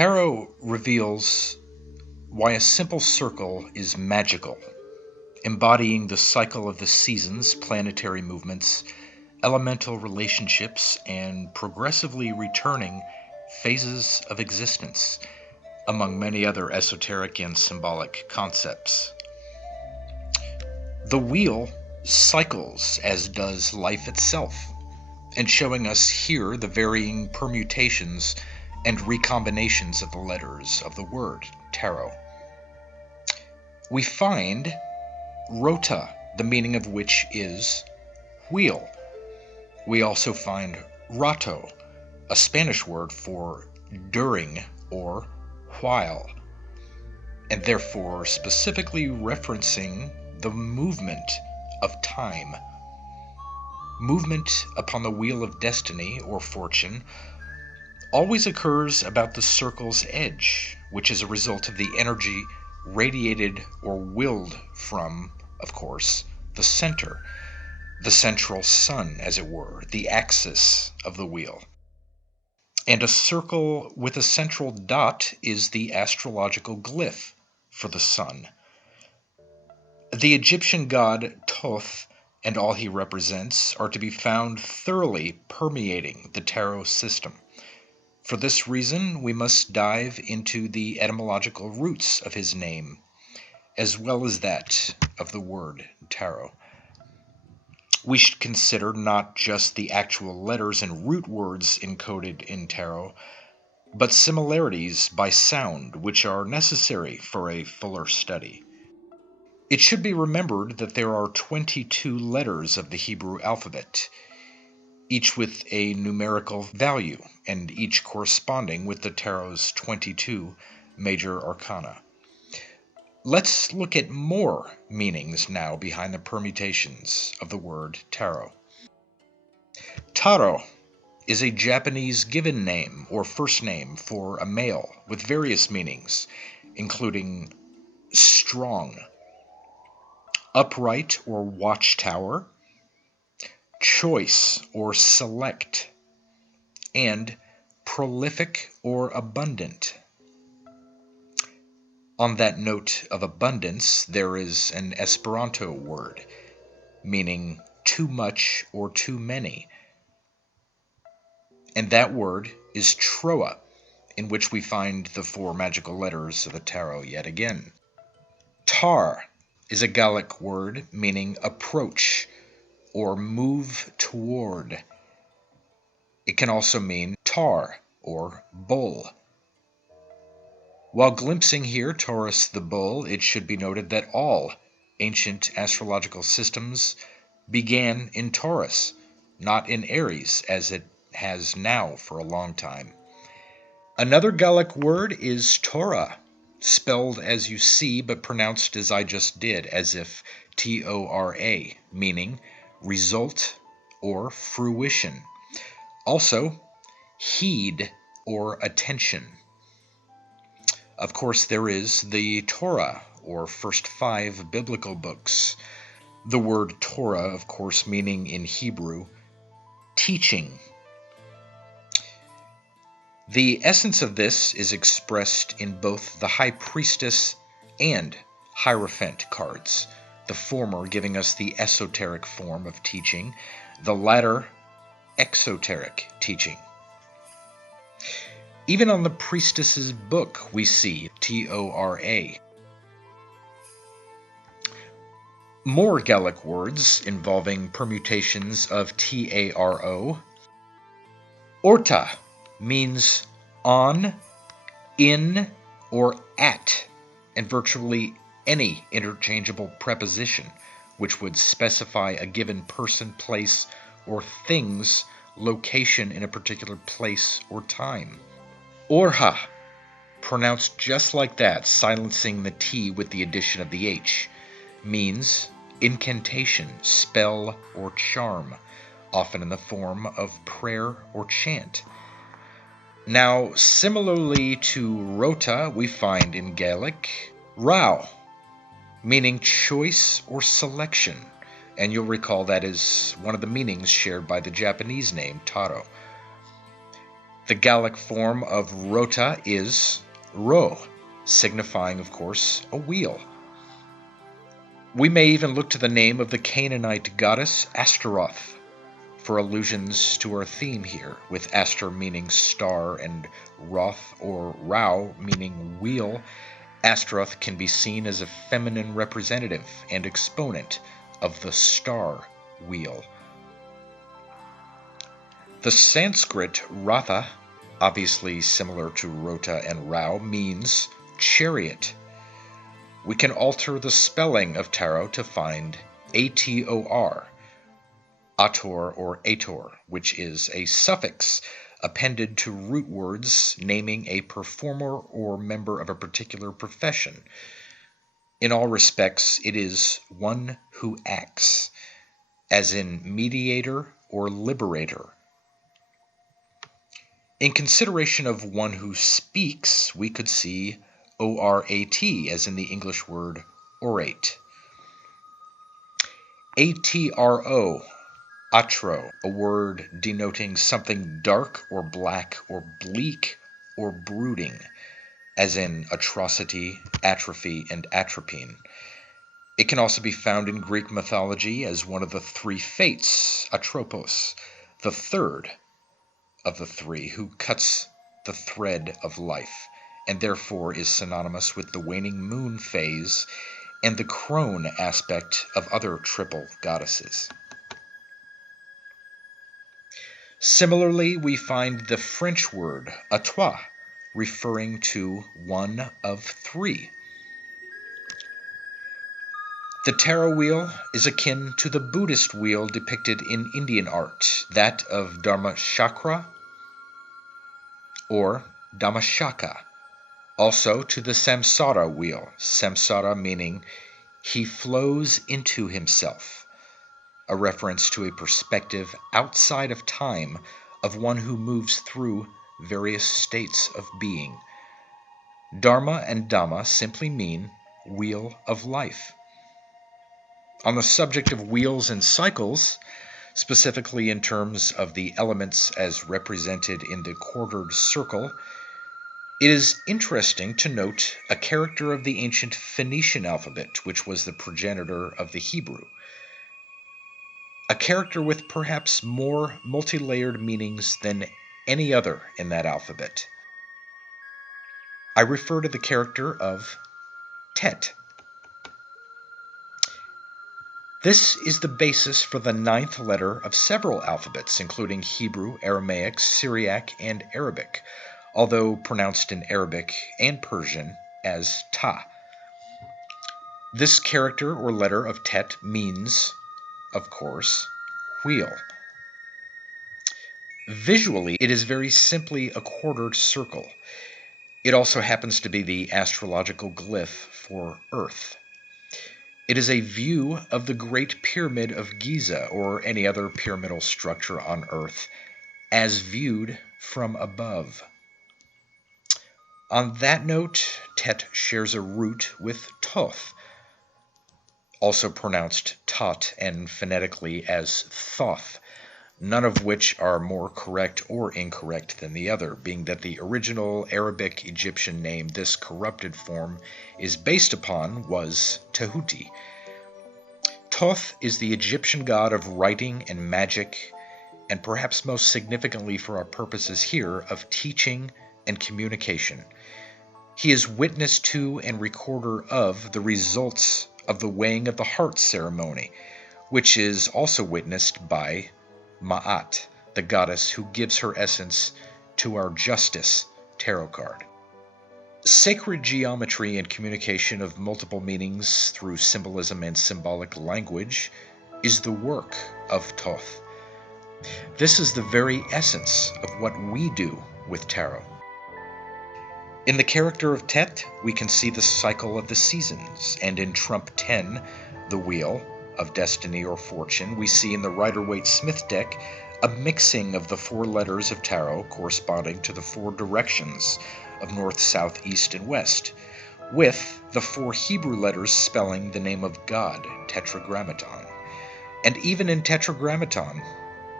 Tarot reveals why a simple circle is magical, embodying the cycle of the seasons, planetary movements, elemental relationships, and progressively returning phases of existence, among many other esoteric and symbolic concepts. The wheel cycles as does life itself, and showing us here the varying permutations and recombinations of the letters of the word tarot. We find rota, the meaning of which is wheel. We also find rato, a Spanish word for during or while, and therefore specifically referencing the movement of time. Movement upon the wheel of destiny or fortune always occurs about the circle's edge, which is a result of the energy radiated or willed from, of course, the center, the central sun, as it were, the axis of the wheel. And a circle with a central dot is the astrological glyph for the sun. The Egyptian god Thoth and all he represents are to be found thoroughly permeating the tarot system. For this reason, we must dive into the etymological roots of his name, as well as that of the word tarot. We should consider not just the actual letters and root words encoded in tarot, but similarities by sound which are necessary for a fuller study. It should be remembered that there are 22 letters of the Hebrew alphabet, each with a numerical value, and each corresponding with the tarot's 22 major arcana. Let's look at more meanings now behind the permutations of the word tarot. Taro is a Japanese given name or first name for a male with various meanings, including strong, upright or watchtower, choice or select, and prolific or abundant. On that note of abundance, there is an Esperanto word meaning too much or too many, and that word is troa, in which we find the 4 magical letters of the tarot yet again. Tar is a Gallic word meaning approach or move toward. It can also mean tar or bull. While glimpsing here Taurus the bull, it should be noted that all ancient astrological systems began in Taurus, not in Aries, as it has now for a long time. Another Gallic word is Torah, spelled as you see but pronounced as I just did, as if Tora, meaning result or fruition. Also, heed or attention. Of course, there is the Torah, or first 5 biblical books. The word Torah, of course, meaning in Hebrew, teaching. The essence of this is expressed in both the High Priestess and Hierophant cards, the former giving us the esoteric form of teaching, the latter exoteric teaching. Even on the priestess's book, we see Tora. More Gallic words involving permutations of Taro. Orta means on, in, or at, and virtually any interchangeable preposition which would specify a given person, place, or thing's location in a particular place or time. Orha, pronounced just like that, silencing the T with the addition of the H, means incantation, spell, or charm, often in the form of prayer or chant. Now, similarly to rota, we find in Gaelic rao, meaning choice or selection, and you'll recall that is one of the meanings shared by the Japanese name taro. The Gallic form of rota is ro, signifying, of course, a wheel. We may even look to the name of the Canaanite goddess Ashtaroth for allusions to our theme here, with Ashtar meaning star and Roth or Rao meaning wheel. Ashtaroth can be seen as a feminine representative and exponent of the star wheel. The Sanskrit Ratha, obviously similar to Rota and Rao, means chariot. We can alter the spelling of tarot to find Ator, Ator or Ator, which is a suffix appended to root words naming a performer or member of a particular profession. In all respects, it is one who acts, as in mediator or liberator. In consideration of one who speaks, we could see O-R-A-T, as in the English word orate. A-T-R-O, atro, a word denoting something dark or black or bleak or brooding, as in atrocity, atrophy, and atropine. It can also be found in Greek mythology as one of the three fates, Atropos, the third of the three, who cuts the thread of life, and therefore is synonymous with the waning moon phase and the crone aspect of other triple goddesses. Similarly, we find the French word à trois, referring to one of three. The tarot wheel is akin to the Buddhist wheel depicted in Indian art, that of Dharmachakra or Dhammachaka, also to the samsara wheel, samsara meaning he flows into himself, a reference to a perspective outside of time of one who moves through various states of being. Dharma and Dhamma simply mean wheel of life. On the subject of wheels and cycles, specifically in terms of the elements as represented in the quartered circle, it is interesting to note a character of the ancient Phoenician alphabet, which was the progenitor of the Hebrew. A character with perhaps more multi-layered meanings than any other in that alphabet. I refer to the character of Tet. This is the basis for the 9th letter of several alphabets, including Hebrew, Aramaic, Syriac, and Arabic, although pronounced in Arabic and Persian as Ta. This character or letter of Tet means, of course, wheel. Visually, it is very simply a quartered circle. It also happens to be the astrological glyph for Earth. It is a view of the Great Pyramid of Giza or any other pyramidal structure on Earth as viewed from above. On that note, Tet shares a root with Toth, also pronounced Tot and phonetically as Thoth, none of which are more correct or incorrect than the other, being that the original Arabic Egyptian name this corrupted form is based upon was Tehuti. Thoth is the Egyptian god of writing and magic, and perhaps most significantly for our purposes here, of teaching and communication. He is witness to and recorder of the results of the weighing of the heart ceremony, which is also witnessed by Ma'at, the goddess who gives her essence to our Justice tarot card. Sacred geometry and communication of multiple meanings through symbolism and symbolic language is the work of Thoth. This is the very essence of what we do with tarot. In the character of Tet, we can see the cycle of the seasons, and in Trump 10, the wheel of destiny or fortune, we see in the Rider-Waite-Smith deck a mixing of the 4 letters of tarot corresponding to the 4 directions of north, south, east, and west, with the 4 Hebrew letters spelling the name of God, Tetragrammaton. And even in Tetragrammaton,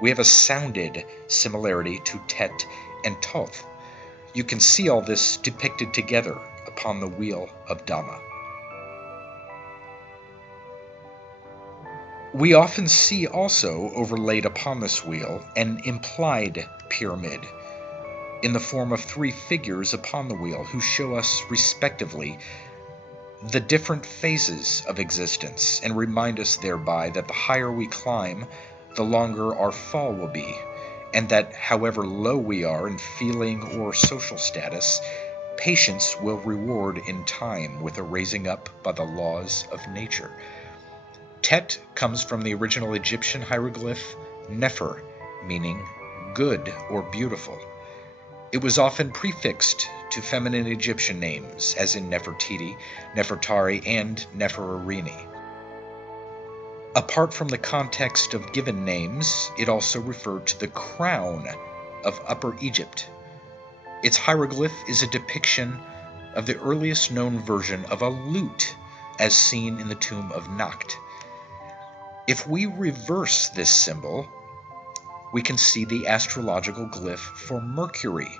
We have a sounded similarity to Tet and Toth. You can see all this depicted together upon the wheel of Dhamma. We often see also overlaid upon this wheel an implied pyramid in the form of three figures upon the wheel who show us respectively the different phases of existence and remind us thereby that the higher we climb, the longer our fall will be, and that however low we are in feeling or social status, patience will reward in time with a raising up by the laws of nature. Tet comes from the original Egyptian hieroglyph Nefer, meaning good or beautiful. It was often prefixed to feminine Egyptian names, as in Nefertiti, Nefertari, and Neferurini. Apart from the context of given names, it also referred to the crown of Upper Egypt. Its hieroglyph is a depiction of the earliest known version of a lute, as seen in the tomb of Nakht. If we reverse this symbol, we can see the astrological glyph for Mercury,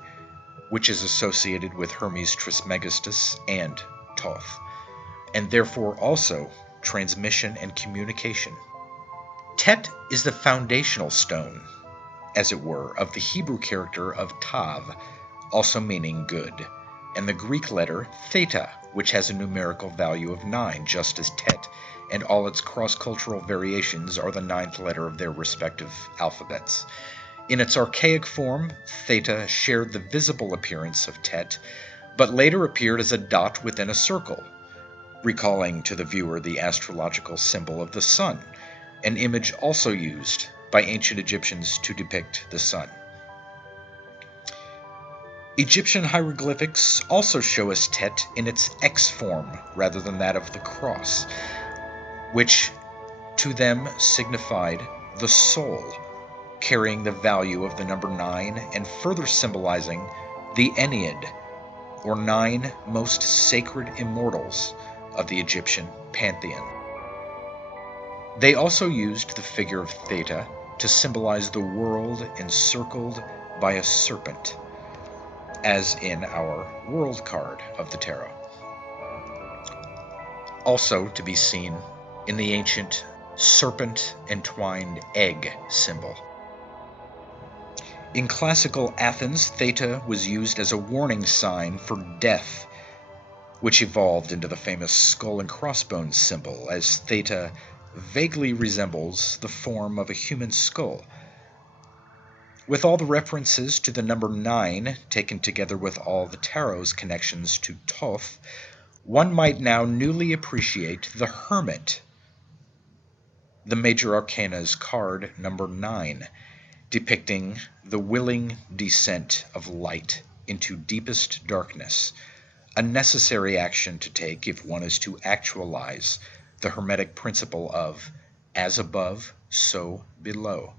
which is associated with Hermes Trismegistus and Thoth, and therefore also transmission and communication. Tet is the foundational stone, as it were, of the Hebrew character of Tav, also meaning good, and the Greek letter theta, which has a numerical value of 9, just as Tet and all its cross-cultural variations are the 9th letter of their respective alphabets. In its archaic form, theta shared the visible appearance of Tet, but later appeared as a dot within a circle, recalling to the viewer the astrological symbol of the sun, an image also used by ancient Egyptians to depict the sun. Egyptian hieroglyphics also show us Tet in its X form rather than that of the cross, which to them signified the soul, carrying the value of the number 9 and further symbolizing the Ennead, or 9 most sacred immortals of the Egyptian pantheon. They also used the figure of Theta to symbolize the world encircled by a serpent, as in our world card of the tarot. Also to be seen in the ancient serpent-entwined egg symbol. In classical Athens, Theta was used as a warning sign for death, which evolved into the famous skull and crossbones symbol, as Theta vaguely resembles the form of a human skull. With all the references to the number 9 taken together with all the tarot's connections to Thoth, one might now newly appreciate the Hermit, the major arcana's card number 9, depicting the willing descent of light into deepest darkness, a necessary action to take if one is to actualize the Hermetic principle of as above, so below.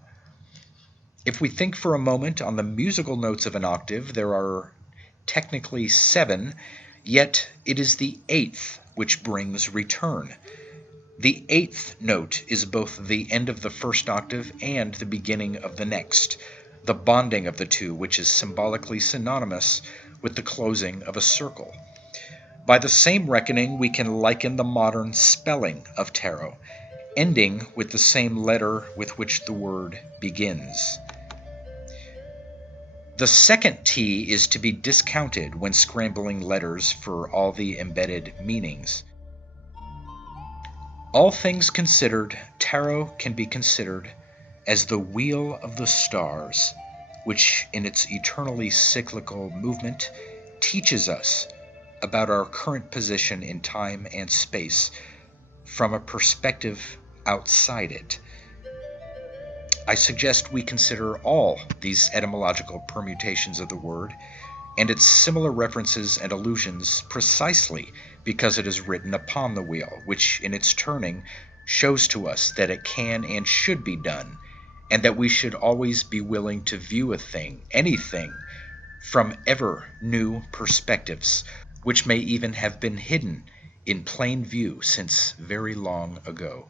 If we think for a moment on the musical notes of an octave, there are technically 7, yet it is the 8th which brings return. The 8th note is both the end of the first octave and the beginning of the next, the bonding of the two, which is symbolically synonymous with the closing of a circle. By the same reckoning, we can liken the modern spelling of tarot, ending with the same letter with which the word begins. The second T is to be discounted when scrambling letters for all the embedded meanings. All things considered, tarot can be considered as the wheel of the stars, which in its eternally cyclical movement teaches us about our current position in time and space from a perspective outside it. I suggest we consider all these etymological permutations of the word and its similar references and allusions precisely because it is written upon the wheel, which in its turning shows to us that it can and should be done, and that we should always be willing to view a thing, anything, from ever new perspectives, which may even have been hidden in plain view since very long ago.